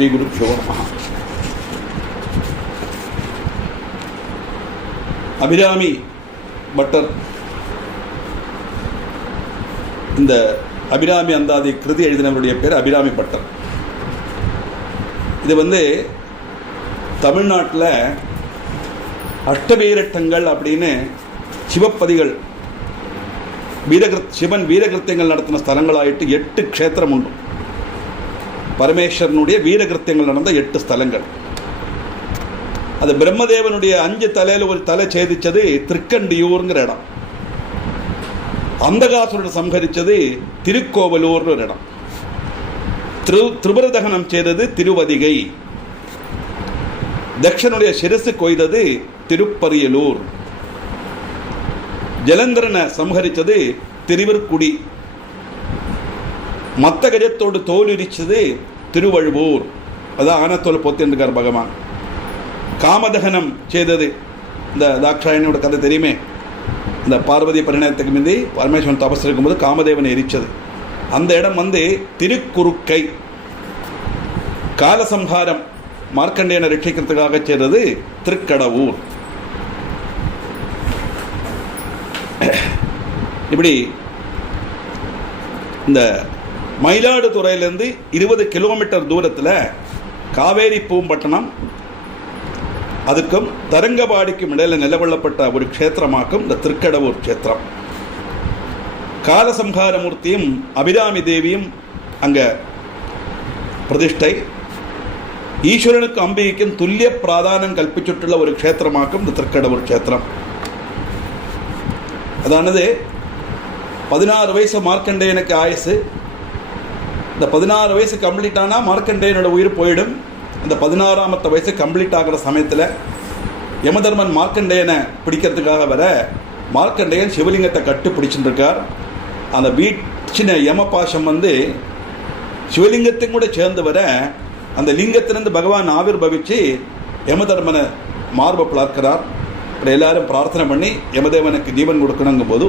ஸ்ரீகுருப்யோ நமஹ. அபிராமி பட்டர் இந்த அபிராமி அந்தாதி கிருதி எழுதினவருடைய பேர் அபிராமி பட்டர். இது தமிழ்நாட்டில் அஷ்டவீரட்டங்கள் அப்படின்னு சிவப்பதிகள் சிவன் வீரகிருத்தியங்கள் நடத்தின ஸ்தலங்களாயிட்டு 8 க்ஷேத்திரம் உண்டு. பரமேஸ்வரனுடைய வீரகிருத்தியங்கள் நடந்த 8 ஸ்தலங்கள். அது பிரம்மதேவனுடைய 5 தலையில் ஒரு தலை சேதிச்சது திருக்கண்டியூர்ங்கிற இடம். அந்தகாசுரனை சம்ஹரிச்சது திருக்கோவலூர்னு ஒரு இடம். திரிபுரதகனம் செய்தது திருவதிகை. தக்ஷனுடைய சிரசு கொய்தது திருப்பரியலூர். ஜலந்திரனை சம்ஹரிச்சது திருவிற்குடி. மத்த கஜத்தோடு தோலுரிச்சது திருவழுவூர். அதான் ஆனத்தோல் பொத்திருக்கார் பகவான். காமதகனம் செய்தது இந்த தாக்ஷாயணியோட கதை தெரியுமே. இந்த பார்வதி பரிணயத்துக்கு முந்தி பரமேஸ்வரன் தபஸ் இருக்கும்போது காமதேவனை எரிச்சது. அந்த இடம் திருக்குறுக்கை. காலசம்ஹாரம் மார்க்கண்டேயனை ரட்சிக்கிறதுக்காக செய்தது திருக்கடவூர். இப்படி இந்த மயிலாடுதுறையிலேருந்து 20 கிலோமீட்டர் தூரத்தில் காவேரி பூம்பட்டினம் அதுக்கும் தரங்கபாடிக்கும் இடையில் நிலவள்ளப்பட்ட ஒரு க்ஷேத்திரமாக்கும் இந்த திருக்கடவூர் க்ஷேத்திரம். காலசம்ஹாரமூர்த்தியும் அபிராமி தேவியும் அங்கே பிரதிஷ்டை. ஈஸ்வரனுக்கு அம்பிகைக்கும் துல்லிய பிராதானம் கல்பிச்சுட்டுள்ள ஒரு க்ஷேத்திரமாக்கும் இந்த திருக்கடவூர் க்ஷேத்திரம். அதானது 16 வயசு மார்க்கண்டேயனுக்கு ஆயுசு. இந்த 16 வயசு கம்ப்ளீட் ஆனால் மார்க்கண்டேயனோட உயிர் போயிடும். அந்த 16ஆமத்த வயசு கம்ப்ளீட் ஆகிற சமயத்தில் யமதர்மன் மார்க்கண்டேயனை பிடிக்கிறதுக்காக வர மார்க்கண்டேயன் சிவலிங்கத்தை கட்டு பிடிச்சுட்டுருக்கார். அந்த வீச்சின யமபாசம் சிவலிங்கத்தையும் கூட சேர்ந்து வர அந்த லிங்கத்திலிருந்து பகவான் ஆவிர்பவிச்சு யமதர்மனை மார்பை பிளக்கிறார். இப்படி எல்லாரும் பிரார்த்தனை பண்ணி யமதேவனுக்கு ஜீவன் கொடுக்கணுங்கும் போது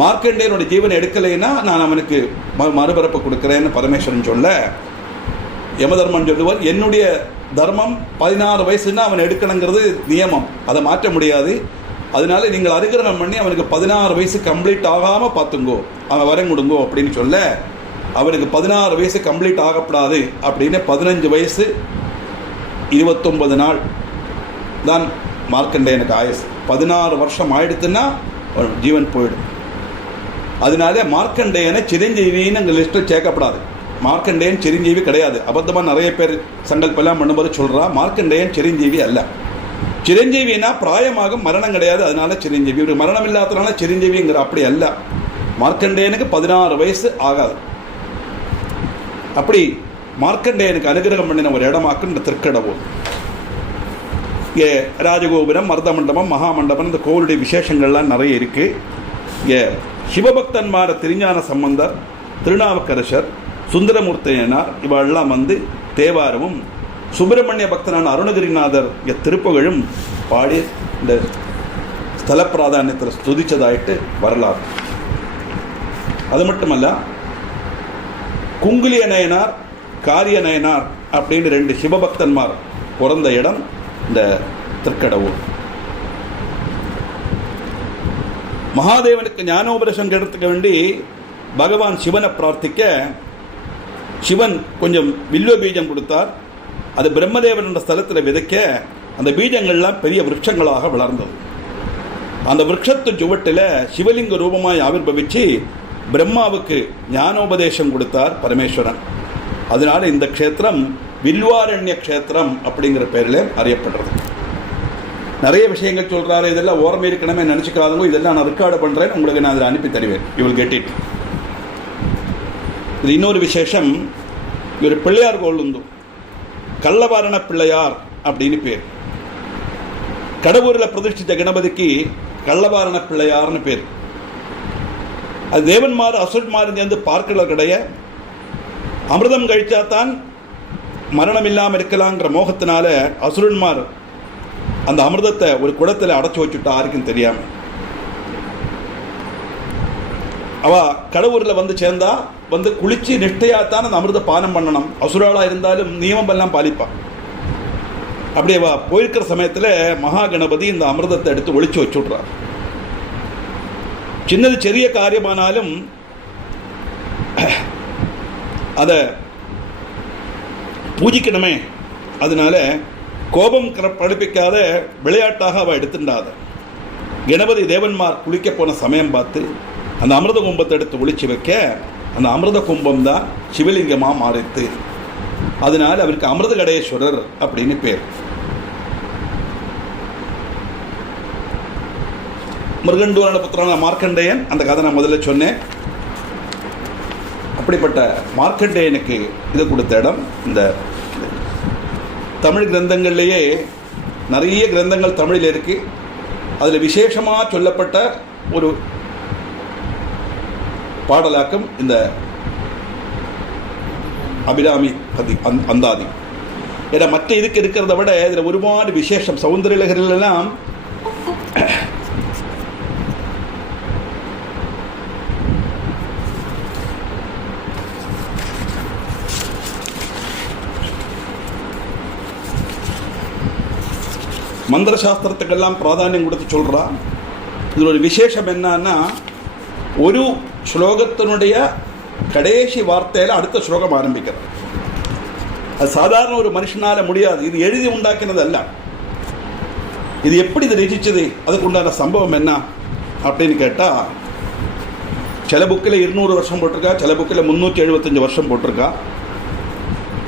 மார்க்கண்டேயனோட ஜீவனை எடுக்கலைன்னா நான் அவனுக்கு மறுபரப்பு கொடுக்குறேன்னு பரமேஸ்வரன் சொல்ல, யமதர்மன் சொல்லுவார், என்னுடைய தர்மம் 16 வயசுன்னா அவன் எடுக்கணுங்கிறது நியமம், அதை மாற்ற முடியாது. அதனால நீங்கள் அனுகிரகம் பண்ணி அவனுக்கு 16 வயசு கம்ப்ளீட் ஆகாமல் பார்த்துங்கோ, அவன் வரம் கொடுங்கோ அப்படின்னு சொல்ல, அவனுக்கு 16 வயசு கம்ப்ளீட் ஆகப்படாது அப்படின்னு 15 வயசு 29 நாள் தான் மார்க்கண்டேயனுக்கு ஆயுசு. 16 வருஷம் ஆயிடுத்துன்னா ஜீவன் போயிடும். அதனால மார்க்கண்டேயனை சிரஞ்சீவின்னு அங்கே லிஸ்ட்டில் சேர்க்கப்படாது. மார்க்கண்டேயன் சிரஞ்சீவி கிடையாது. அபத்தமாக நிறைய பேர் சங்கல்பெல்லாம் பண்ணும்போது சொல்கிறா மார்க்கண்டேயன் சிரஞ்சீவி அல்ல. சிரஞ்சீவினா பிராயமாகும், மரணம் கிடையாது, அதனால சிரஞ்சீவி. இவர் மரணம் இல்லாததுனால சிரஞ்சீவிங்கிற அப்படி அல்ல. மார்க்கண்டேயனுக்கு 16 வயசு ஆகாது. அப்படி மார்க்கண்டேயனுக்கு அனுகிரகம் பண்ணின ஒரு இடமாக்கும் இந்த திருக்கடவூர். இங்கே ராஜகோபுரம், மருத மண்டபம், மகாமண்டபம், இந்த கோவிலுடைய விசேஷங்கள்லாம் நிறைய இருக்குது. இங்கே சிவபக்தன்மார திருஞான சம்பந்தர், திருநாவுக்கரசர், சுந்தரமூர்த்தியனார் இவெல்லாம் தேவாரமும், சுப்பிரமணிய பக்தனான அருணகிரிநாதர் இங்கே திருப்புகழும் பாடி இந்த ஸ்தல பிராதானியத்தில் ஸ்துதிச்சதாயிட்டு வரலாறு. அது மட்டுமல்ல, குங்குலிய நயனார், காரிய நயனார் அப்படின்னு 2 சிவபக்தன்மார் பிறந்த இடம் இந்த திருக்கடவூர். மகாதேவனுக்கு ஞானோபதேசம் எடுத்துக்க வேண்டி பகவான் சிவனை பிரார்த்திக்க, சிவன் கொஞ்சம் வில்வ பீஜம் கொடுத்தார். அது பிரம்மதேவன் என்ற ஸ்தலத்தில் விதைக்க அந்த பீஜங்கள்லாம் பெரிய விருட்சங்களாக வளர்ந்தது. அந்த விருட்சத்து சுவட்டில் சிவலிங்க ரூபமாய் ஆவிர்பவிச்சு பிரம்மாவுக்கு ஞானோபதேசம் கொடுத்தார் பரமேஸ்வரன். அதனால இந்த க்ஷேத்திரம் வில்வாரண்ய க்ஷேத்திரம் அப்படிங்கிற பேரில் அறியப்படுறது. நிறைய விஷயங்கள் சொல்கிறாரு, இதெல்லாம் ஓரமே இருக்கணுமே நினச்சிக்காதவங்க, இதெல்லாம் நான் ரெக்கார்டு பண்ணுறேன், உங்களுக்கு நான் அதில் அனுப்பி தருவேன். You will get it. இது இன்னொரு விசேஷம். இவர் பிள்ளையார் கோவில் உண்டு, கள்ளவாரண பிள்ளையார் அப்படின்னு பேர். கடவுரில் பிரதிஷ்டித்த கணபதிக்கு கள்ளவாரண பிள்ளையார்னு பேர். அது தேவன்மார் அசுரன்மார் சேர்ந்து பார்க்கல கிடையாது. அமிர்தம் கழிச்சா தான் மரணம் இல்லாமல் இருக்கலாங்கிற மோகத்தினால அசுரன்மார் அந்த அமிர்தத்தை ஒரு குடத்தில் அடைச்சி வச்சுட்டா யாருக்கும் தெரியாம. அவ கடவுரில் சேர்ந்தா வந்து குளிச்சு நிஷ்டையாத்தான் அந்த அமிர்த பானம் பண்ணணும். அசுராளாக இருந்தாலும் நியமம் எல்லாம் பாலிப்பான். அப்படியே போயிருக்கிற சமயத்தில் மகா கணபதி இந்த அமிர்தத்தை எடுத்து ஒழிச்சு வச்சுடுறார். சின்னது சிறிய காரியமானாலும் அதை பூஜிக்கணுமே, அதனால கோபம் படிப்பிக்காத விளையாட்டாக அவள் எடுத்துட்டாத. கணபதி தேவன்மார் குளிக்க போன சமயம் பார்த்து அந்த அமிர்த கும்பத்தை எடுத்து ஒழிச்சு வைக்க அந்த அமிர்த கும்பம் தான் சிவலிங்கமாக மாறித்து. அதனால் அவருக்கு அமிர்த கடேஸ்வரர் அப்படின்னு பேர். மிருகண்டூரண புத்திரான மார்க்கண்டேயன், அந்த கதை நான் முதல்ல சொன்னேன். அப்படிப்பட்ட மார்க்கண்டேயனுக்கு இது கொடுத்த இடம் இந்த தமிழ் கிரந்தங்கள்லேயே நிறைய கிரந்தங்கள் தமிழில் இருக்கு. அதில் விசேஷமாக சொல்லப்பட்ட ஒரு பாடலாக்கம் இந்த அபிராமி பதி அந்தாதி. ஏன்னா மற்ற இதுக்கு இருக்கிறத விட இதில் ஒருபாடு விசேஷம். சௌந்தரலகரிலெல்லாம் மந்திர சாஸ்திரத்துக்கெல்லாம் பிராதானியம் கொடுத்து சொல்கிறா. இதில் ஒரு விசேஷம் என்னன்னா, ஒரு ஸ்லோகத்தினுடைய கடைசி வார்த்தையில் அடுத்த ஸ்லோகம் ஆரம்பிக்கிறது. அது சாதாரண ஒரு மனுஷனால் முடியாது. இது எழுதி உண்டாக்கினது அல்ல. இது எப்படி இது ரசிச்சது, அதுக்கு உண்டான சம்பவம் என்ன அப்படின்னு கேட்டால், சில புக்கில் 200 வருஷம் போட்டிருக்கா, சில புக்கில் 375 வருஷம் போட்டிருக்கா.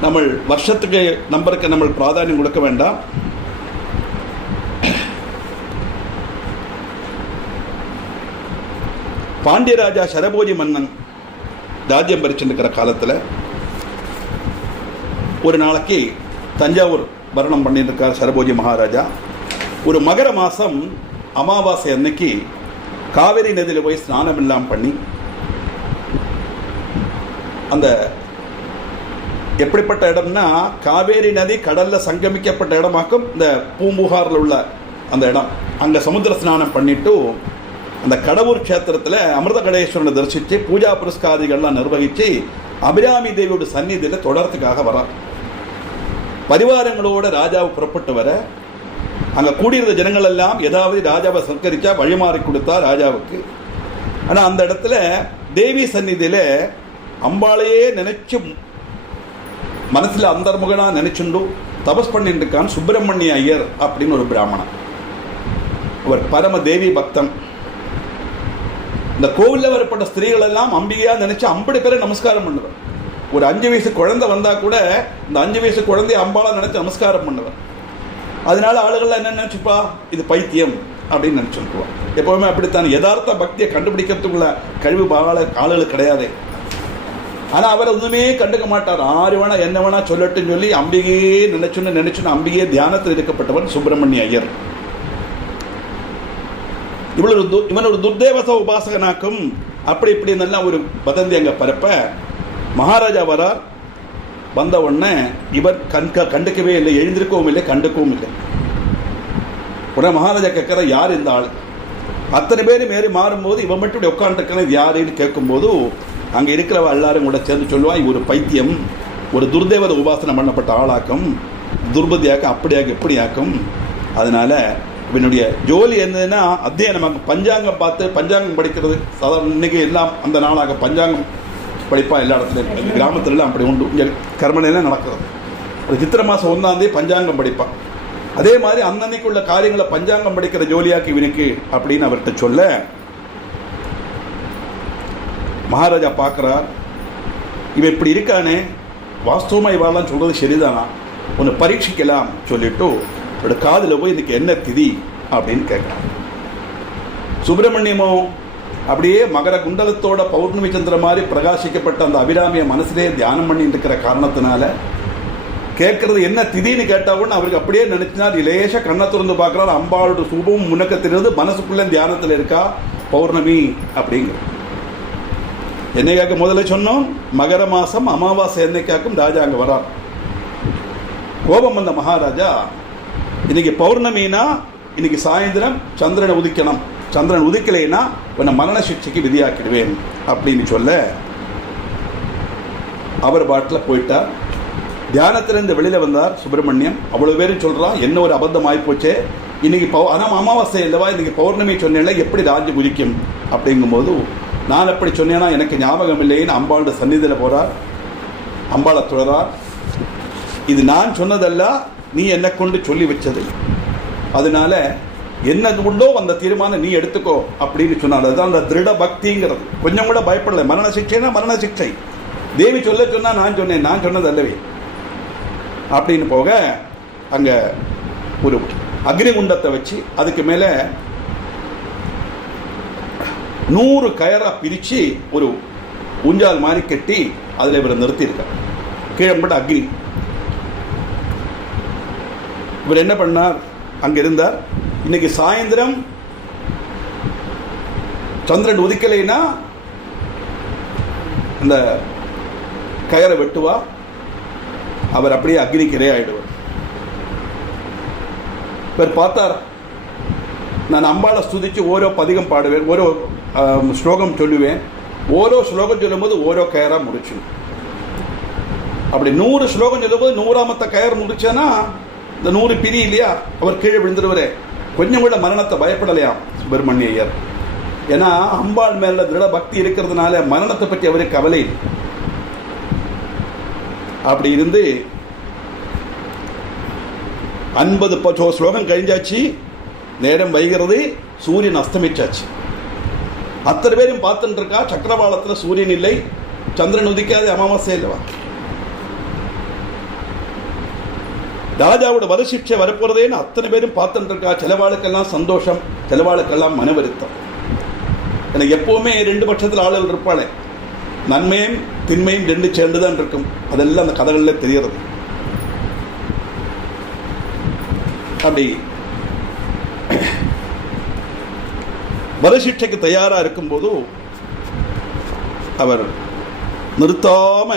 நம்ம வருஷத்துக்கு நம்பருக்கு நம்ம பிராதானியம் கொடுக்க வேண்டாம். பாண்டியராஜா சரபோஜி மன்னன் ராஜ்யம் பறிச்சுருக்கிற காலத்தில் ஒரு நாளைக்கு தஞ்சாவூர் பரணம் பண்ணியிருக்கார் சரபோஜி மகாராஜா. ஒரு மகர மாதம் அமாவாசை அன்னைக்கு காவேரி நதியில் போய் ஸ்நானம் எல்லாம் பண்ணி, அந்த எப்படிப்பட்ட இடம்னா காவேரி நதி கடலில் சங்கமிக்கப்பட்ட இடமாக்கும் இந்த பூம்புகாரில் உள்ள அந்த இடம். அங்கே சமுத்திர ஸ்நானம் பண்ணிட்டு அந்த கடவுர் க்ஷேத்திரத்தில் அமிர்த கடேஸ்வரனை தரிசித்து பூஜா புரஸ்காரிகள்லாம் நிர்வகித்து அபிராமி தேவியோட சந்நிதியில் தொடர்றதுக்காக வரார். பரிவாரங்களோட ராஜாவை புறப்பட்டு வர அங்கே கூடியிருந்த ஜனங்கள் எல்லாம் ஏதாவது ராஜாவை சத்கரிச்சா வழிமாறி கொடுத்தா ராஜாவுக்கு. ஆனால் அந்த இடத்துல தேவி சந்நிதியில் அம்பாளையே நினைச்சு மனசில் அந்தர்முகனாக நினைச்சுண்டு தபஸ் பண்ணிட்டு இருக்கான் சுப்பிரமணிய ஐயர் அப்படின்னு ஒரு பிராமணன். அவர் பரம தேவி பக்தன். இந்த கோவிலில் வரப்பட்ட ஸ்திரீகள் எல்லாம் அம்பிகையாக நினைச்சு 50 பேரை நமஸ்காரம் பண்ணுவார். ஒரு 5 வயசு குழந்தை வந்தால் கூட இந்த 5 வயசு குழந்தைய அம்பாளா நினைச்சு நமஸ்காரம் பண்ணுவார். அதனால ஆளுகள்லாம் என்ன நினைச்சுப்பா, இது பைத்தியம் அப்படின்னு நினைச்சுக்குவான். எப்பவுமே அப்படித்தான். யதார்த்த பக்தியை கண்டுபிடிக்கிறதுக்குள்ள கழிவு ஆளுகள் கிடையாது. ஆனால் அவர் ஒன்றுமே கண்டுக்க மாட்டார். ஆறு வேணா என்ன வேணா சொல்லட்டுன்னு சொல்லி அம்பிகையே நினைச்சுன்னு அம்பிகையே தியானத்தில் இருக்கப்பட்டவன் சுப்பிரமணிய ஐயர். இவன் ஒரு துர்தேவச உபாசகனாக்கும் அப்படி இப்படி நல்லா ஒரு வதந்தி அங்கே பரப்ப மகாராஜா வரார். வந்த உடனே இவர் கண்டுக்கவே இல்லை, எழுந்திருக்கவும் இல்லை, கண்டுக்கவும் இல்லை. உடனே மகாராஜா கேட்குற, யார் இந்த ஆள்? அத்தனை பேரும் மேறி மாறும்போது இவன் மட்டும் இப்படி உட்காந்துருக்கணும், இது யாருன்னு கேட்கும்போது அங்கே இருக்கிறவ எல்லாரும் கூட சேர்ந்து சொல்லுவான், இது ஒரு பைத்தியம், ஒரு துர்தேவத உபாசனை பண்ணப்பட்ட ஆளாக்கும், துர்பதியாக்கும், அப்படியாக்கும், எப்படியாக்கும். அதனால இவனுடைய ஜோலி என்னதுன்னா அத்தியனம், பஞ்சாங்கம் பார்த்து பஞ்சாங்கம் படிக்கிறது. சாதாரண இன்னைக்கு எல்லாம் அந்த நாளாக பஞ்சாங்கம் படிப்பா எல்லா இடத்துலையும், கிராமத்துலலாம் அப்படி உண்டு. இங்கே கர்மனையெல்லாம் நடக்கிறது. ஒரு சித்திரை மாதம் 1ஆம் தேதி பஞ்சாங்கம் படிப்பான். அதே மாதிரி அன்னன்னைக்கு உள்ள காரியங்களை பஞ்சாங்கம் படிக்கிற ஜோலியாக்கு இவனுக்கு அப்படின்னு அவர்கிட்ட சொல்ல, மகாராஜா பார்க்குறார், இவன் இப்படி இருக்கானே, வாஸ்தவமாக இவாலாம் சொல்கிறது சரிதானா, ஒன்று பரீட்சிக்கலாம் சொல்லிட்டு அவரோட காதில் போய் இதுக்கு என்ன திதி அப்படின்னு கேட்குறான். சுப்பிரமணியமோ அப்படியே மகர குண்டலத்தோட பௌர்ணமி சந்திர மாதிரி பிரகாசிக்கப்பட்ட அந்த அபிராமியை மனசிலே தியானம் பண்ணிட்டு இருக்கிற காரணத்தினால கேட்கறது என்ன திதின்னு கேட்டாவும் அவருக்கு அப்படியே நினைச்சினார். இலேச கண்ணை திறந்து பார்க்குறாரு, அம்பாளோட சூபம் முன்னக்கத்திலிருந்து மனசுக்குள்ளே தியானத்தில் இருக்கா பௌர்ணமி அப்படிங்கிற. என்னைக்காக்க முதல்ல சொன்னோம், மகர மாதம் அமாவாசை என்னைக்காக்கும் ராஜா அங்கே வரார். கோபம் வந்த மகாராஜா, இன்னைக்கு பௌர்ணமினா இன்னைக்கு சாயந்தரம் சந்திரனை உதிக்கணும், சந்திரன் உதிக்கலைன்னா உன்னை மரண சிக்ஷைக்கு விதியாக்கிடுவேன் அப்படின்னு சொல்ல, அவர் பாட்டில் போயிட்டார். தியானத்திலிருந்து வெளியில் வந்தார் சுப்பிரமணியம். அவ்வளோ பேரும் சொல்கிறான், என்ன ஒரு அபத்தம் ஆகிப்போச்சே, இன்றைக்கி ஆனால் அமாவாசை இல்லவா, இன்றைக்கி பௌர்ணமி சொன்னேன்ல, எப்படி ராஜ்யம் உதிக்கும் அப்படிங்கும்போது, நான் எப்படி சொன்னேன்னா எனக்கு ஞாபகம் இல்லைன்னு அம்பாளோட சந்நிதியில் போகிறார். அம்பாளை தொடரார். இது நான் சொன்னதல்ல, நீ என்னை கொண்டு சொல்லி வச்சது, அதனால என்ன உண்டோ அந்த தீர்மானம் நீ எடுத்துக்கோ அப்படின்னு சொன்னார். அதுதான் அந்த திருட பக்திங்கிறது. கொஞ்சம் கூட பயப்படலை. மரண சிக்ஷைனா மரண சிக்ஷை, தேவி சொல்ல சொன்னா நான் சொன்னேன், நான் சொன்னது அல்லவே அப்படின்னு போக அங்கே ஒரு அக்னிகுண்டத்தை வச்சு அதுக்கு மேலே 100 கயரா பிரித்து ஒரு ஊஞ்சால் மாதிரி கட்டி அதில் இவர் நிறுத்தியிருக்கார். கீழே மட்டும் அக்னி. இவர் என்ன பண்ணார், அங்கே இருந்தார். இன்னைக்கு சாயந்தரம் சந்திரன் உதிக்கலைன்னா அந்த கயரை வெட்டுவா, அவர் அப்படியே அக்னிக்கு இரையாயிடுவார். இவர் பார்த்தார், நான் அம்பாளை ஸ்துதிச்சு ஓரோ பதிகம் பாடுவேன், ஓரோ ஸ்லோகம் சொல்லுவேன், ஓரோ ஸ்லோகம் சொல்லும்போது ஓரோ கயரா முடிச்சு. அப்படி 100 ஸ்லோகம் சொல்லும்போது 100ஆமத்த கயர் முடிச்சானா இந்த 100 பிரி இல்லையா, அவர் கீழே விழுந்துருவரே. கொஞ்சம் கூட மரணத்தை பயப்படலையாம் சுப்பிரமணிய ஐயர். ஏன்னா அம்பாள் மேல திருட பக்தி இருக்கிறதுனால மரணத்தை பற்றி அவருக்கு கவலை இல்லை. அப்படி இருந்து 50 ஸ்லோகம் கழிஞ்சாச்சு. நேரம் வைகிறது, சூரியன் அஸ்தமிச்சாச்சு. அத்தனை பேரும் பார்த்துட்டு இருக்கா. சக்கரவாளத்தில் சூரியன் இல்லை, சந்திரன் உதிக்காது, அமாவாசை இல்லவா. ராஜாவோட வரிசிக்ஷை வரப்போறதேன்னு அத்தனை பேரும் பார்த்துட்டு இருக்கா. சிலவாளுக்கெல்லாம் சந்தோஷம், சிலவாளுக்கெல்லாம் மன வருத்தம். எனக்கு எப்பவுமே 2 பட்சத்தில் ஆளுகள் இருப்பாளே, நன்மையும் திண்மையும் 2 சேர்ந்துதான் இருக்கும். அதெல்லாம் அந்த கதைகள்ல தெரியறது. அப்படி வரிசிக்ஷைக்கு தயாரா இருக்கும்போது அவர் நிறுத்தாம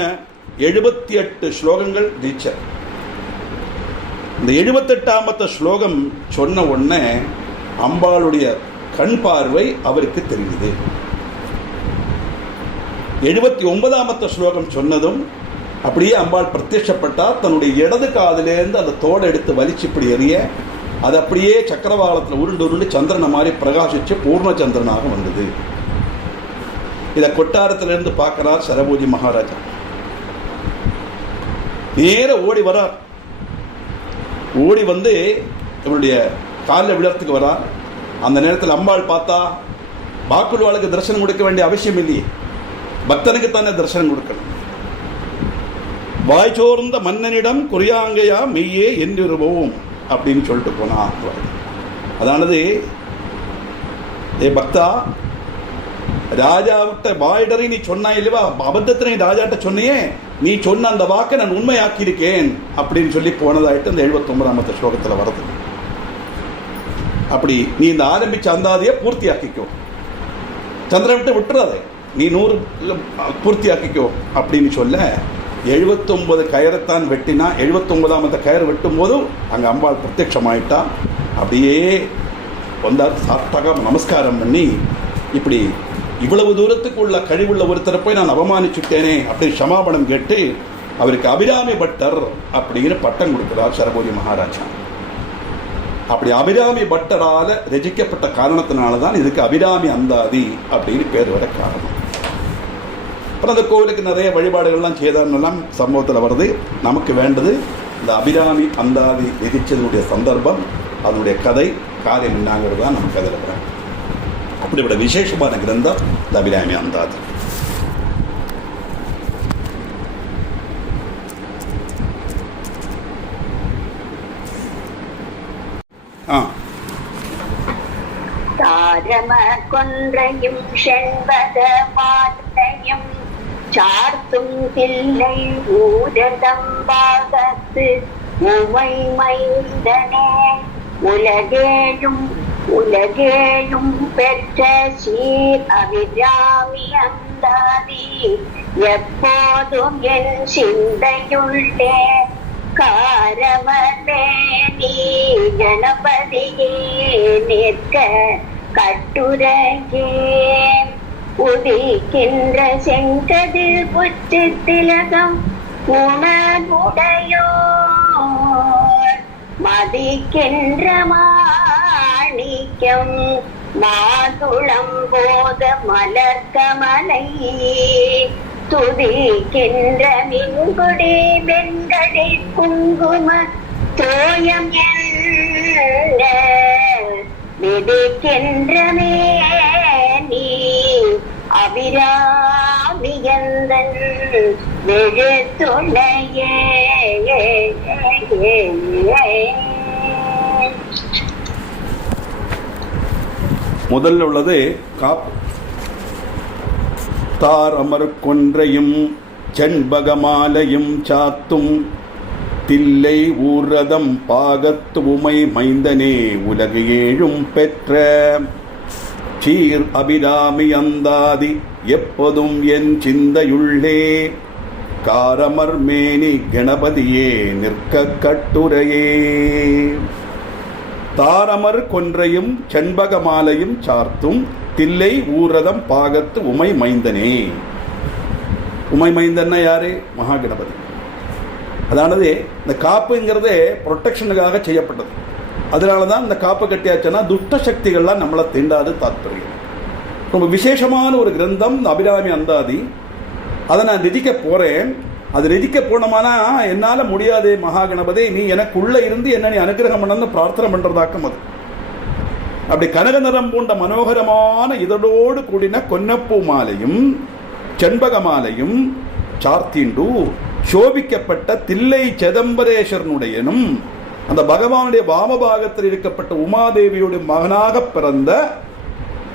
78 ஸ்லோகங்கள் ஜெயிச்சார். இந்த 78ஆமத்த ஸ்லோகம் சொன்ன உடனே அம்பாளுடைய கண் பார்வை அவருக்கு தெரியுது. 79ஆமத்த ஸ்லோகம் சொன்னதும் அப்படியே அம்பாள் பிரத்யட்சப்பட்டா. தன்னுடைய இடது காதிலேருந்து அந்த தோடை எடுத்து வலிச்சு இப்படி எறிய, அது அப்படியே சக்கரவாளத்தில் உருண்டு சந்திரனை மாதிரி பிரகாசிச்சு பூர்ணச்சந்திரனாக வந்தது. இதை கொட்டாரத்திலிருந்து பார்க்கிறார் சரபோஜி மகாராஜா. நேர ஓடி வரார். ஓடி வந்து இவருடைய காலில் விழறதுக்கு வரார். அந்த நேரத்தில் அம்பாள் பார்த்தா, பாக்குள்வாளுக்கு தரிசனம் கொடுக்க வேண்டிய அவசியம் இல்லையே, பக்தனுக்கு தானே தரிசனம் கொடுக்கணும். வாய்ச்சோர்ந்த மன்னனிடம் குறியாங்கையா மெய்யே என்றிருவோம் அப்படின்னு சொல்லிட்டு போனா. அதானது, ஏ பக்தா, ராஜாவிட்ட வாயிடறி நீ சொன்னா இல்லவா, அபத்தத்தை நீ ராஜாட்ட சொன்னியே, நீ சொன்ன அந்த வாக்கை நான் உண்மையாக்கி இருக்கேன் அப்படின்னு சொல்லி போனதாயிட்டு இந்த 79ஆமத்த ஸ்லோகத்தில் வருது. அப்படி நீ இந்த ஆரம்பிச்ச அந்தாதியை பூர்த்தி ஆக்கிக்கோ, சந்திரன் விட்டு விட்டுறாதே, நீ 100 பூர்த்தி ஆக்கிக்கோ அப்படின்னு சொல்ல 79 கயரைத்தான் வெட்டினா. 79ஆமத்த கயர் வெட்டும் போதும் அங்கே அம்பாள் பிரத்யட்சமாயிட்டா. அப்படியே வந்தார். சாப்பிட்டாக நமஸ்காரம் பண்ணி, இப்படி இவ்வளவு தூரத்துக்கு உள்ள கழிவுள்ள ஒருத்தரை போய் நான் அவமானிச்சுட்டேனே அப்படின்னு சமாபனம் கேட்டு அவருக்கு அபிராமி பட்டர் அப்படின்னு பட்டம் கொடுக்கிறார் சரபோஜி மகாராஜா. அப்படி அபிராமி பட்டரால ரசிக்கப்பட்ட காரணத்தினால்தான் இதுக்கு அபிராமி அந்தாதி அப்படின்னு பேர் வர காரணம். அப்புறம் அந்த கோவிலுக்கு நிறைய வழிபாடுகள்லாம் செய்தார்லாம் சம்பவத்தில் வருது. நமக்கு வேண்டது இந்த அபிராமி அந்தாதி விதிச்சதனுடைய சந்தர்ப்பம், அதனுடைய கதை, காரியம் என்னங்கிறது தான் நமக்கு அதில் வர. அப்படிப்பட்ட விசேஷமான கிரந்தம் இந்த அபிராமி அந்தாதி. தாரம கொன்றையும் செண்பக மாலையும் சார்த்தும் தில்லை ஊரதம்பாகத்து உமை மைந்தனே, உலகேயும் பெற்ற சீர் அபிராமி அந்தாதி எப்போதும் என் சிந்தையுள்ளே காரமனே நீ கணபதியே நிற்க கட்டுரையே. உதிக்கின்ற செங்கதிர் புற்று திலகம் உணர்வுடையோர் மதிக்கின்ற மாணிக்கம் மாதுளம் போத மலர்கமலை துதிக்கின்ற மின்குடி வெண்கடி குங்கும தோயம் என்ற விதிக்கின்ற மேனி அபிராமியந்தன் விழுத்துணையே. முதல்ல உள்ளது காப்பு. தார் அமர் கொன்றையும் செண்பகமாலையும் சாத்தும் தில்லை ஊரதம் பாகத்து உமை மைந்தனே உலகு ஏழும் பெற்ற சீர் அபிராமி அந்தாதி எப்போதும் என் சிந்தையுள்ளே காரமர் மேனி கணபதியே நிற்க கட்டுரையே. தாரமர் கொன்றையும் செண்பகமாலையும் சார்த்தும் தில்லை ஊரதம் பாகத்து உமை மைந்தனே. உமை மைந்தன்னா யாரு? மகாகணபதி. அதானது இந்த காப்புங்கிறதே ப்ரொடெக்ஷனுக்காக செய்யப்பட்டது. அதனால தான் இந்த காப்பு கட்டியாச்சுன்னா துஷ்ட சக்திகள்லாம் நம்மளை தீண்டாது தாத்பரியம். ரொம்ப விசேஷமான ஒரு கிரந்தம் அபிராமி அந்தாதி. அதை நான் ரசிக்க போகிறேன். அது ரசிக்க போனோமானா என்னால் முடியாது மகாகணபதி, நீ எனக்குள்ளே இருந்து என்ன நீ அனுகிரகம் பண்ணணும்னு பிரார்த்தனை பண்ணுறதாக்கும். அது அப்படி கனக நிறம் பூண்ட மனோகரமான இதழோடு கூடின கொன்னப்பூ மாலையும் செண்பக மாலையும் சார்த்தீண்டு சோபிக்கப்பட்ட தில்லை சிதம்பரேஸ்வரனுடையனும் அந்த பகவானுடைய வாமபாகத்தில் இருக்கப்பட்ட உமாதேவியோட மகனாக பிறந்த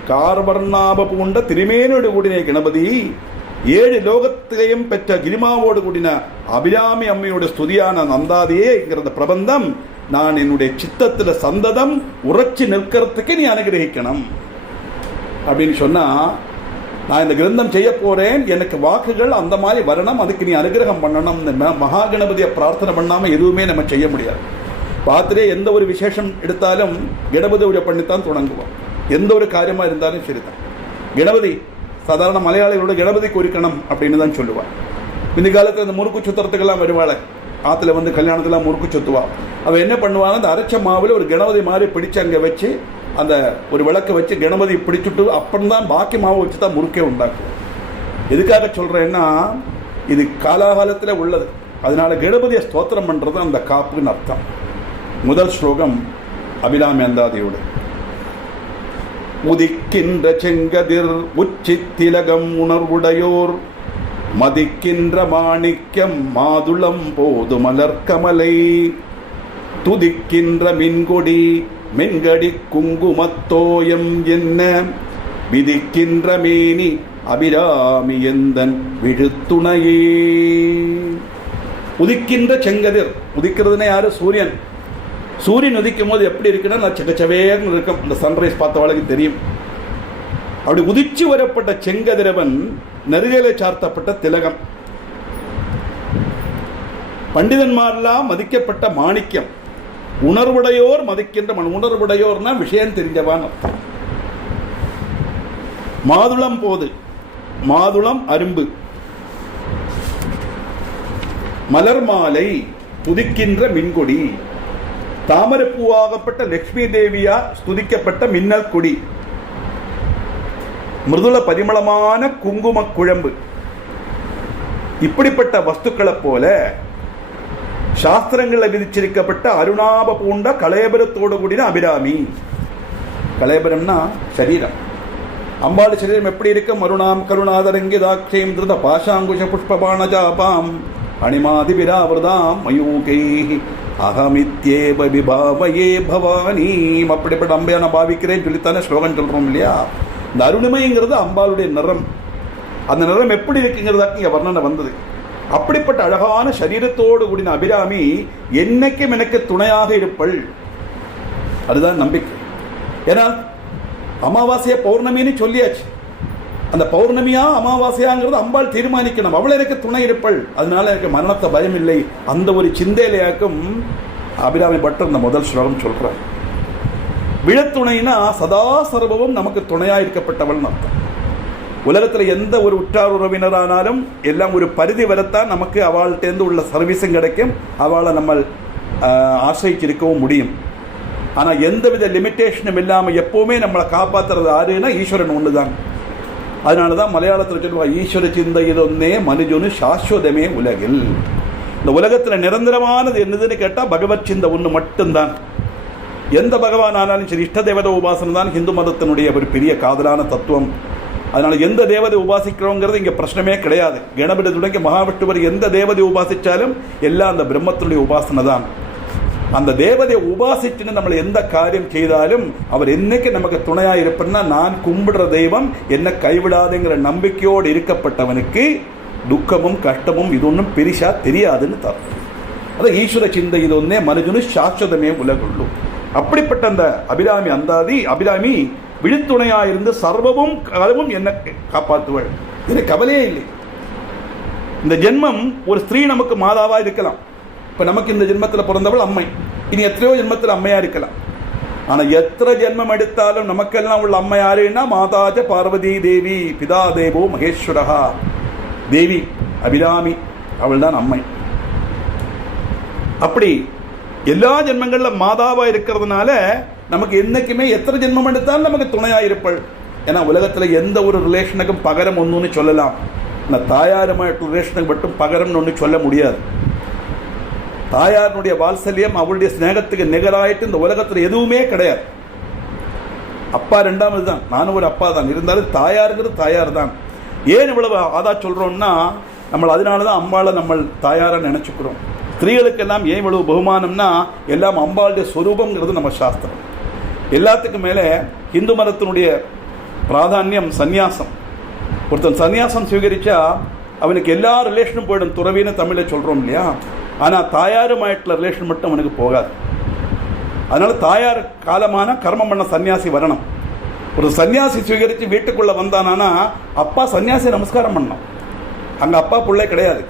கார்வர்ணாப பூண்ட திருமேனோடு கூடின கணபதி 7 லோகத்திலையும் பெற்ற கிரிமாவோடு கூடின அபிராமி அம்மையோட ஸ்துதியான நந்தாதியேங்கிறத பிரபந்தம் நான் என்னுடைய சித்தத்தில் சந்ததம் உரைச்சி நிற்கிறதுக்கு நீ அனுகிரகிக்கணும் அப்படின்னு சொன்னா, நான் இந்த கிரந்தம் செய்ய போறேன், எனக்கு வாக்குகள் அந்த மாதிரி வரணும், அதுக்கு நீ அனுகிரகம் பண்ணணும். மகாகணபதியை பிரார்த்தனை பண்ணாமல் எதுவுமே நம்ம செய்ய முடியாது. பார்த்துட்டே எந்த ஒரு விசேஷம் எடுத்தாலும் கணபதி உரை பண்ணித்தான் தொடங்குவோம். எந்த ஒரு காரியமாக இருந்தாலும் சரிதான். கணபதி சாதாரண மலையாளிகளோட கணபதி குறிக்கணும் அப்படின்னு தான் சொல்லுவாள். இந்த காலத்தில் இந்த முறுக்கு சுத்துறதுக்கெல்லாம் வருவாள். ஆற்றுல வந்து கல்யாணத்துலாம் முறுக்கு சுத்துவா. அவள் என்ன பண்ணுவாள், அந்த அரைச்ச மாவில் ஒரு கணபதி மாதிரி பிடிச்சு அங்கே வச்சு அந்த ஒரு விளக்கை வச்சு கணபதி பிடிச்சுட்டு அப்புறம் தான் பாக்கி மாவை வச்சு தான் முறுக்கே உண்டாக்குவோம். எதுக்காக சொல்கிறேன்னா இது காலாகாலத்தில் உள்ளது. அதனால கணபதியை ஸ்தோத்திரம் பண்ணுறது அந்த காப்புன்னு அர்த்தம். முதல் ஸ்லோகம் அபிராமி அந்தாதியோடு. உதிக்கின்ற செங்கதிர் உச்சி திலகம் உணர்வுடையோர் மதிக்கின்ற மாணிக்கம் மாதுளம் போது மலர்கமலை துதிக்கின்ற மின்கொடி மென்கடி குங்குமத்தோயம் என்ன விதிக்கின்ற மேனி அபிராமி எந்தன் விழுத்துணையே. உதிக்கின்ற செங்கதிர், உதிக்கிறதுனா யாரு? சூரியன். சூரியன் உதிக்கும் போது எப்படி இருக்குன்னா சக்கச்சவேன்னு இருக்கும். இந்த சன்ரைஸ் பார்த்தவளுக்கு தெரியும். அப்படி உதிச்சு வரப்பட்ட செங்கதிரவன் நெருகலை சார்த்தப்பட்ட திலகம், பண்டிதன்மாரெல்லாம் மதிக்கப்பட்ட மாணிக்கம், உணர்வுடையோர் மதிக்கின்ற உணர்வுடையோர்னா விஷயம் தெரிஞ்சவான் அர்த்தம். மாதுளம் போது, மாதுளம் அரும்பு, மலர் மாலை, துதிக்கின்ற மின்கொடி, தாமரப்பூவாகப்பட்ட லட்சுமி தேவியா ஸ்துதிக்கப்பட்ட மின்னல் கொடி, மிருதுள பரிமளமான குங்கும குழம்பு. இப்படிப்பட்ட வஸ்துக்களை போல சாஸ்திரங்களில் விதிச்சிருக்கப்பட்ட அருணாப பூண்ட கலேபரத்தோடு கூடின அபிராமி. கலேபரம்னா சரீரம். அம்பாள் சரீரம் எப்படி இருக்கும்? அருணாம் கருணாதரங்கிதாட்சேம் திருத பாஷாங்குஷ புஷ்பபாணஜாபாம் அணிமாதி விராவிரதாம் மயூகை அகமித்யேவ விபாவயே பவானீம். அப்படிப்பட்ட அம்பையான பாவிக்கிறேன்னு சொல்லித்தானே ஸ்லோகம் சொல்றோம் இல்லையா? இந்த அருணிமைங்கிறது அம்பாளுடைய நிறம். அந்த நிறம் எப்படி இருக்குங்கிறதாக்கு இங்கே வர்ணனை வந்தது. அப்படிப்பட்ட அழகான சரீரத்தோடு கூடின அபிராமி என்னைக்கும் எனக்கு துணையாக இருப்பள். அதுதான் நம்பிக்கை. ஏன்னா அமாவாசையா பௌர்ணமின்னு சொல்லியாச்சு. அந்த பௌர்ணமியா அமாவாசையாங்கிறது அம்பாள் தீர்மானிக்கணும். அவள் எனக்கு துணை இருப்பள், அதனால எனக்கு மரணத்தை பயம் இல்லை. அந்த ஒரு சிந்தையிலையாக்கும் அபிராமி பட்டர் இந்த முதல் ஸ்லோகம் சொல்றார். விழத்துணைனா சதா சர்வமும் நமக்கு துணையா இருக்கப்பட்டவள் அர்த்தம். உலகத்தில் எந்த ஒரு உற்றார் உறவினரானாலும் எல்லாம் ஒரு பரிதி வரத்தான் நமக்கு அவள்கிட்டேருந்து உள்ள சர்வீஸும் கிடைக்கும், அவளை நம்ம ஆசிரிச்சிருக்கவும் முடியும். ஆனால் எந்தவித லிமிட்டேஷனும் இல்லாமல் எப்போவுமே நம்மளை காப்பாற்றுறது யாருன்னா ஈஸ்வரன் ஒன்று தான். அதனால தான் மலையாளத்தில் சொல்லுவாங்க, ஈஸ்வர சிந்தை இதொன்னே மனுஜனு சாஸ்வதமே உலகில். இந்த உலகத்தில் நிரந்தரமானது என்னதுன்னு கேட்டால் பகவத் சிந்தை ஒன்று மட்டும்தான். எந்த பகவான் ஆனாலும் சரி, இஷ்ட தேவதை உபாசனை தான் ஹிந்து மதத்தினுடைய ஒரு பெரிய காதலான தத்துவம். அதனால் எந்த தேவதை உபாசிக்கிறோங்கிறது இங்கே பிரச்சனமே கிடையாது. கணபதி தொடங்கி மகாவிஷ்ணுவர் எந்த தேவதை உபாசித்தாலும் எல்லாம் அந்த பிரம்மத்தினுடைய உபாசனை தான். அந்த தேவதையை உபாசிச்சுன்னு நம்மளை எந்த காரியம் செய்தாலும் அவர் என்னைக்கு நமக்கு துணையாக இருப்பேன்னா, நான் கும்பிடுற தெய்வம் என்னை கைவிடாதுங்கிற நம்பிக்கையோடு இருக்கப்பட்டவனுக்கு துக்கமும் கஷ்டமும் இது ஒன்றும் பெரிசா தெரியாதுன்னு தரும். அது ஈஸ்வர சிந்தை இது ஒன்றே மனுஜனு சாஸ்வதமே உலகுள்ளும். அப்படிப்பட்ட அந்த அபிராமி விழித்துணையாக இருந்து சர்வமும் காலமும் என்னை காப்பாற்றுவள். இது கவலையே இல்லை. இந்த ஜென்மம் ஒரு ஸ்திரீ நமக்கு மாதாவாக இருக்கலாம். இப்போ நமக்கு இந்த ஜென்மத்தில் பிறந்தவள் அம்மை, இனி எத்தனையோ ஜென்மத்தில் அம்மையாக இருக்கலாம். ஆனால் எத்தனை ஜென்மம் எடுத்தாலும் நமக்கெல்லாம் உள்ள அம்மை யாருன்னா மாதாஜ பார்வதி தேவி பிதா தேவோ மகேஸ்வரஹா. தேவி அபிராமி அவள் தான் அம்மை. அப்படி எல்லா ஜென்மங்களில் மாதாவாக இருக்கிறதுனால நமக்கு என்றைக்குமே எத்தனை ஜென்மம் எடுத்தாலும் நமக்கு துணையாக இருப்பள். ஏன்னா உலகத்தில் எந்த ஒரு ரிலேஷனுக்கும் பகரம் ஒன்றுன்னு சொல்லலாம், இந்த தாயாருமாയിട്ട് ரிலேஷனுக்கு மட்டும் பகரம்னு ஒன்று சொல்ல முடியாது. தாயாருடைய வாத்சல்யம் அவளுடைய ஸ்நேகத்துக்கு நிகராயிட்டு இந்த உலகத்தில் எதுவுமே கிடையாது. அப்பா ரெண்டாவது தான், நானும் ஒரு அப்பா தான், இருந்தாலும் தாயாருங்கிறது தாயார் தான். ஏன் இவ்வளவு ஆதா சொல்கிறோம்னா, நம்ம அதனால தான் அம்பாளை நம்ம தாயாராக நினச்சிக்கிறோம். ஸ்திரீகளுக்கெல்லாம் ஏன் இவ்வளவு பகுமானம்னா, எல்லாம் அம்பாளுடைய ஸ்வரூபங்கிறது நம்ம சாஸ்திரம். எல்லாத்துக்கும் மேலே இந்து மதத்தினுடைய பிராதானியம் சந்நியாசம். ஒருத்தன் சந்நியாசம் சுவீகரித்தா அவனுக்கு எல்லா ரிலேஷனும் போயிடும். துறவின்னு தமிழில் சொல்கிறோம் இல்லையா, ஆனால் தாயாருமாയിട്ടുள்ள ரிலேஷன் மட்டும் அவனுக்கு போகாது. அதனால் தாயார் காலமான கர்மம் பண்ண சன்னியாசி வரணும். ஒரு சன்னியாசி சுவீகரித்து வீட்டுக்குள்ளே வந்தானா அப்பா சன்னியாசி நமஸ்காரம் பண்ணணும். அங்கே அப்பா பிள்ளை கிடையாது,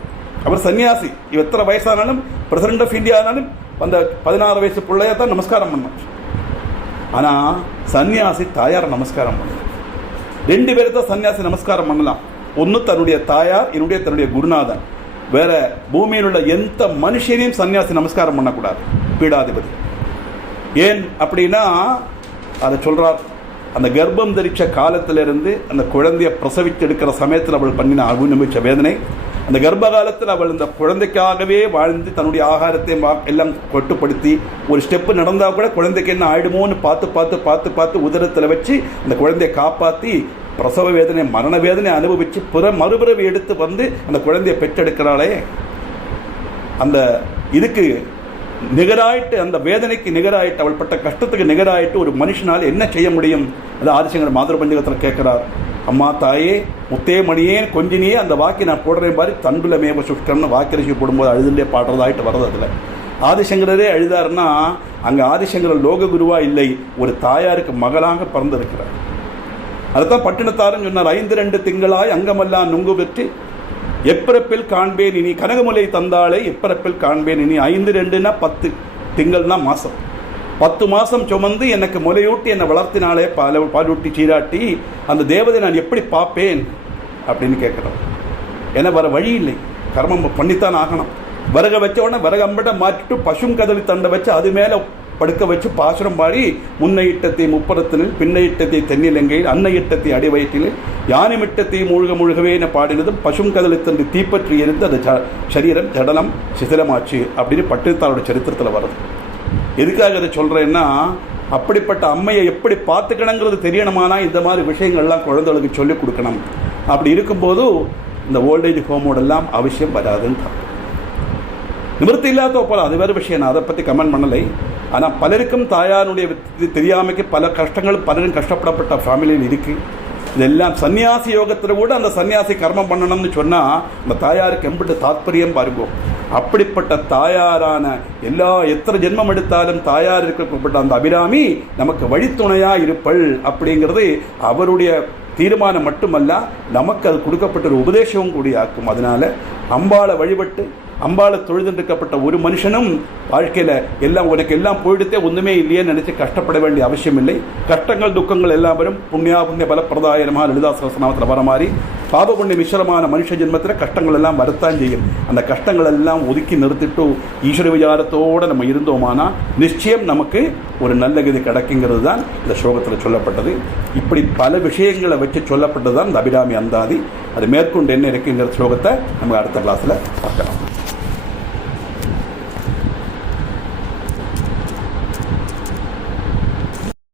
அவர் சன்னியாசி. எத்தனை வயசானாலும் பிரசிடென்ட் ஆஃப் இந்தியா ஆனாலும் அந்த 16 வயசு பிள்ளைய தான் நமஸ்காரம் பண்ணணும். ஆனால் சன்னியாசி தாயார் நமஸ்காரம் பண்ணணும். 2 பேரை தான் சன்னியாசி நமஸ்காரம் பண்ணலாம். ஒன்று தன்னுடைய தாயார், என்னுடைய தன்னுடைய குருநாதன். வேற பூமியில் உள்ள எந்த மனுஷனையும் சன்னியாசி நமஸ்காரம் பண்ணக்கூடாது, பீடாதிபதி. ஏன் அப்படின்னா அதை சொல்றார், அந்த கர்ப்பம் தரிச்ச காலத்திலிருந்து அந்த குழந்தைய பிரசவித்து எடுக்கிற சமயத்தில் அவள் பண்ணின அனுபவிச்ச வேதனை, அந்த கர்ப்ப காலத்தில் அவள் இந்த குழந்தைக்காகவே வாழ்ந்து தன்னுடைய ஆகாரத்தை எல்லாம் கட்டுப்படுத்தி ஒரு ஸ்டெப்பு நடந்தால் கூட குழந்தைக்கு என்ன ஆயிடுமோன்னு பார்த்து உதரத்தில் வச்சு அந்த குழந்தையை காப்பாற்றி பிரசவ வேதனை மரண வேதனை அனுபவித்து மறுபிறவி எடுத்து வந்து அந்த குழந்தையை பெற்றெடுக்கிறாளே, அந்த இதுக்கு நிகராயிட்டு, அந்த வேதனைக்கு நிகராயிட்டு, அவள் பட்ட கஷ்டத்துக்கு நிகராயிட்டு ஒரு மனுஷனால் என்ன செய்ய முடியும்? அது ஆதிசங்கர் மாதர் பஞ்சகத்தில் கேட்குறார். அம்மா தாயே முத்தே மணியே கொஞ்சினியே அந்த வாக்கி நான் போடுறேன் பாரு, தண்டுல மேவ சுஷ்கம்னு வாக்கரிசி போடும்போது அழுதுண்டே பாடுறதாயிட்டு வர்றது. அதில் ஆதிசங்கரே அழுதாருன்னா அங்கே ஆதிசங்கரர் லோக குருவா இல்லை, ஒரு தாயாருக்கு மகளாக பிறந்திருக்கிறார். அதுதான் பட்டினத்தாரும் சொன்னார், 5 திங்களாய் அங்கமெல்லாம் நுங்கு பெற்று எப்பிறப்பில் காண்பேன் இனி கனகமுலை தந்தாளே எப்பிறப்பில் காண்பேன் இனி. 5 10 திங்கள்னா மாதம். 10 மாதம் சுமந்து எனக்கு முலையூட்டி என்னை வளர்த்தினாலே பாலூட்டி சீராட்டி அந்த தேவதை நான் எப்படி பார்ப்பேன் அப்படின்னு கேட்குறோம். ஏன்னா வர வழி இல்லை, கர்மம் பண்ணித்தான் ஆகணும். விறக வச்ச உடனே விறகம்பட மாற்றிட்டு பசும் கதலி தண்டை வச்சு அது மேலே படுக்க வச்சு பாசுரம் பாடி, முன்னை இட்டத்தை முப்பரத்தினில் பின்னை இட்டத்தை தென்னிலங்கையில் அன்னை இட்டத்தை அடிவயிற்றில் யானை மிட்டத்தை மூழ்கவே என பாடினதும் பசும் கதலை தந்து தீப்பற்றி இருந்து அந்த சரீரம் ஜடலம் சிதிலமாச்சு அப்படின்னு பட்டினத்தாரோட சரித்திரத்தில் வருது. எதுக்காக அதை சொல்கிறேன்னா, அப்படிப்பட்ட அம்மையை எப்படி பார்த்துக்கணுங்கிறது தெரியணுமானா இந்த மாதிரி விஷயங்கள்லாம் குழந்தைகளுக்கு சொல்லிக் கொடுக்கணும். அப்படி இருக்கும்போது இந்த ஓல்டேஜ் ஹோமோடெல்லாம் அவசியம் வராதுன்னு தான். நிவர்த்தி இல்லாத போல அது வேறு விஷயம், நான் அதை பற்றி கமெண்ட் பண்ணலை. ஆனால் பலருக்கும் தாயாருடைய இது தெரியாமைக்கு பல கஷ்டங்களும் பலரும் கஷ்டப்படப்பட்ட ஃபேமிலியில் இருக்குது. இதெல்லாம் சன்னியாசி யோகத்தில் கூட அந்த சன்னியாசி கர்மம் பண்ணணும்னு சொன்னால் அந்த தாயாருக்கு எம்பிட்டு தாற்பயம் பாருங்க. அப்படிப்பட்ட தாயாரான எத்தனை ஜென்மம் எடுத்தாலும் தாயார் இருக்கப்பட்ட அந்த அபிராமி நமக்கு வழித்துணையாக இருப்பள் அப்படிங்கிறது அவருடைய தீர்மானம் மட்டுமல்ல, நமக்கு அது கொடுக்கப்பட்ட ஒரு உபதேசமும் கூடிய ஆக்கும். அதனால் அம்பாளை வழிபட்டு அம்பாளை தொழுதுண்டிருக்கப்பட்ட ஒரு மனுஷனும் வாழ்க்கையில் எல்லாம் உனக்கு எல்லாம் போயிடுத்தே ஒன்றுமே இல்லையேன்னு நினச்சி கஷ்டப்பட வேண்டிய அவசியம் இல்லை. கஷ்டங்கள் துக்கங்கள் எல்லாம் வரும். புண்ணியா புண்ணிய பலப்பிரதாய நமஹ லலிதா சகஸ்ரநாமத்தில் வர மாதிரி பாப புண்ணிய மிஸ்ரமான மனுஷ ஜென்மத்தில் கஷ்டங்கள் எல்லாம் வரத்தான் செய்யும். அந்த கஷ்டங்கள் எல்லாம் ஒதுக்கி நிறுத்திட்டு ஈஸ்வர விசாரத்தோடு நம்ம இருந்தோமானா நிச்சயம் நமக்கு ஒரு நல்ல கதி கிடைக்குங்கிறது தான் இந்த ஸ்லோகத்தில் சொல்லப்பட்டது. இப்படி பல விஷயங்களை வச்சு சொல்லப்பட்டது தான் இந்த அபிராமி அந்தாதி. அது மேற்கொண்டு என்ன இருக்குங்கிற ஸ்லோகத்தை நம்ம அடுத்த கிளாஸில் பார்க்கலாம்.